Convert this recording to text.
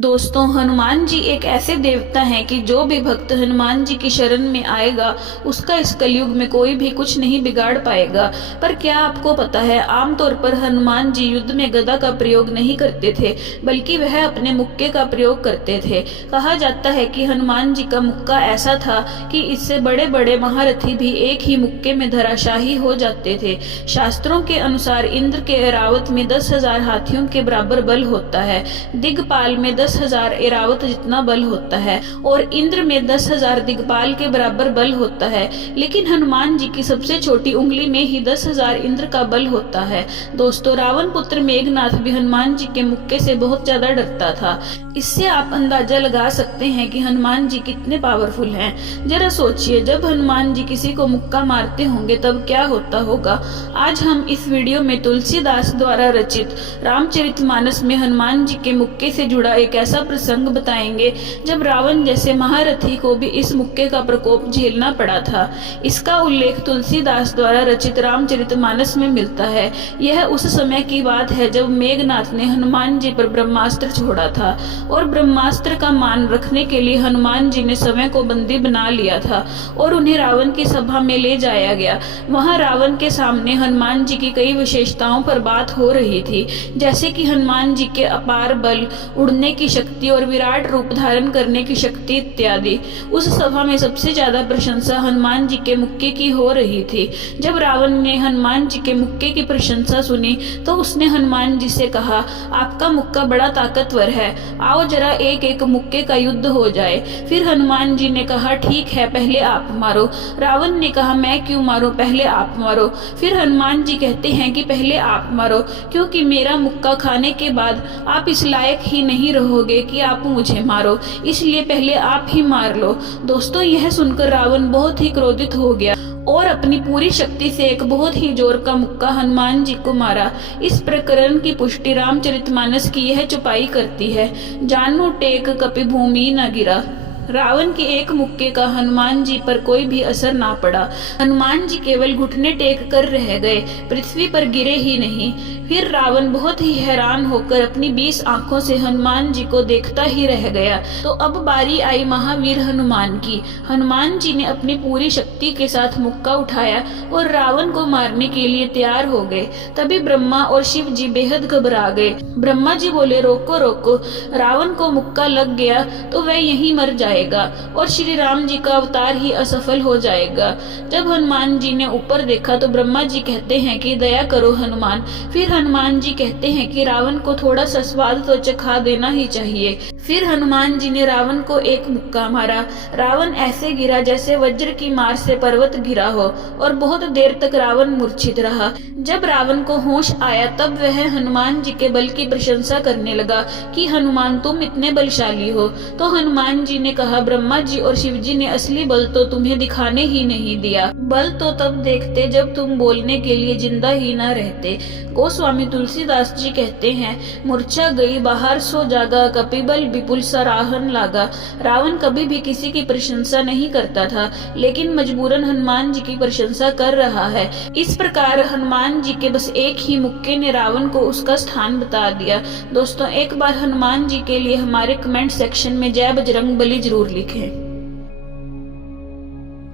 दोस्तों, हनुमान जी एक ऐसे देवता हैं कि जो भी भक्त हनुमान जी की शरण में आएगा उसका इस कलयुग में कोई भी कुछ नहीं बिगाड़ पाएगा। पर क्या आपको पता है, आमतौर पर हनुमान जी युद्ध में गदा का प्रयोग नहीं करते थे, बल्कि वह अपने मुक्के का प्रयोग करते थे। कहा जाता है कि हनुमान जी का मुक्का ऐसा था कि इससे बड़े बड़े महारथी भी एक ही मुक्के में धराशाही हो जाते थे। शास्त्रों के अनुसार इंद्र के ऐरावत में 10,000 हाथियों के बराबर बल होता है, दिग्पाल में 10,000 ऐरावत जितना बल होता है और इंद्र में 10,000 दिग्पाल के बराबर बल होता है। लेकिन हनुमान जी की सबसे छोटी उंगली में ही 10,000 इंद्र का बल होता है। दोस्तों, रावण पुत्र मेघनाथ भी हनुमान जी के मुक्के से बहुत ज्यादा डरता था। इससे आप अंदाजा लगा सकते हैं कि हनुमान जी कितने पावरफुल हैं। जरा सोचिए, जब हनुमान जी किसी को मुक्का मारते होंगे तब क्या होता होगा। आज हम इस वीडियो में तुलसीदास द्वारा रचित रामचरितमानस में हनुमान जी के मुक्के से जुड़ा एक ऐसा प्रसंग बताएंगे जब रावण जैसे महारथी को भी इस मुक्के का प्रकोप झेलना पड़ा था। इसका उल्लेख तुलसीदास द्वारा रचित रामचरितमानस में मिलता है। यह उस समय की बात है जब मेघनाथ ने हनुमान जी पर ब्रह्मास्त्र छोड़ा था और ब्रह्मास्त्र का मान रखने के लिए हनुमान जी ने समय को बंदी बना लिया था और उन्हें रावण की सभा में ले जाया गया। वहां रावण के सामने हनुमान जी की कई विशेषताओं पर बात हो रही थी, जैसे कि हनुमान जी के अपार बल, उड़ने की शक्ति और विराट रूप धारण करने की शक्ति इत्यादि। उस सभा में सबसे ज्यादा प्रशंसा हनुमान जी के मुक्के की हो रही थी। जब रावण ने हनुमान जी के मुक्के की प्रशंसा सुनी तो उसने हनुमान जी से कहा, आपका मुक्का बड़ा ताकतवर है, आओ जरा एक एक मुक्के का युद्ध हो जाए। फिर हनुमान जी ने कहा, ठीक है, पहले आप मारो। रावण ने कहा, मैं क्यों मारूं, पहले आप मारो। फिर हनुमान जी कहते हैं कि पहले आप मारो, क्योंकि मेरा मुक्का खाने के बाद आप इस लायक ही नहीं रहोगे कि आप मुझे मारो, इसलिए पहले आप ही मार लो। दोस्तों, यह सुनकर रावण बहुत ही क्रोधित हो गया और अपनी पूरी शक्ति से एक बहुत ही जोर का मुक्का हनुमान जी को मारा। इस प्रकरण की पुष्टि रामचरितमानस की यह चौपाई करती है, जानू टेक कपि भूमि न गिरा। रावण के एक मुक्के का हनुमान जी पर कोई भी असर ना पड़ा। हनुमान जी केवल घुटने टेक कर रह गए, पृथ्वी पर गिरे ही नहीं। फिर रावण बहुत ही हैरान होकर अपनी 20 आंखों से हनुमान जी को देखता ही रह गया। तो अब बारी आई महावीर हनुमान की। हनुमान जी ने अपनी पूरी शक्ति के साथ मुक्का उठाया और रावण को मारने के लिए तैयार हो गए। तभी ब्रह्मा और शिव जी बेहद घबरा गए। ब्रह्मा जी बोले, रोको रोको, रावण को मुक्का लग गया तो वह यहीं मर जाएगा और श्री राम जी का अवतार ही असफल हो जाएगा। जब हनुमान जी ने ऊपर देखा तो ब्रह्मा जी कहते हैं कि दया करो हनुमान। फिर हनुमान जी कहते हैं कि रावण को थोड़ा सा स्वाद तो चखा देना ही चाहिए। फिर हनुमान जी ने रावण को एक मुक्का मारा। रावण ऐसे गिरा जैसे वज्र की मार से पर्वत गिरा हो और बहुत देर तक रावण मूर्छित रहा। जब रावण को होश आया तब वह हनुमान जी के बल की प्रशंसा करने लगा कि हनुमान, तुम इतने बलशाली हो। तो हनुमान जी ने कहा, ब्रह्मा जी और शिव जी ने असली बल तो तुम्हें दिखाने ही नहीं दिया। बल तो तब देखते जब तुम बोलने के लिए जिंदा ही न रहते। गोस्वामी तुलसीदास जी कहते हैं, मूर्छा गई बाहर सो जागा, कपिबल विपुल सराहन लागा। रावण कभी भी किसी की प्रशंसा नहीं करता था, लेकिन मजबूरन हनुमान जी की प्रशंसा कर रहा है। इस प्रकार हनुमान जी के बस एक ही मुक्के ने रावण को उसका स्थान बता दिया। दोस्तों, एक बार हनुमान जी के लिए हमारे कमेंट सेक्शन में जय बजरंग बली जरूर लिखें।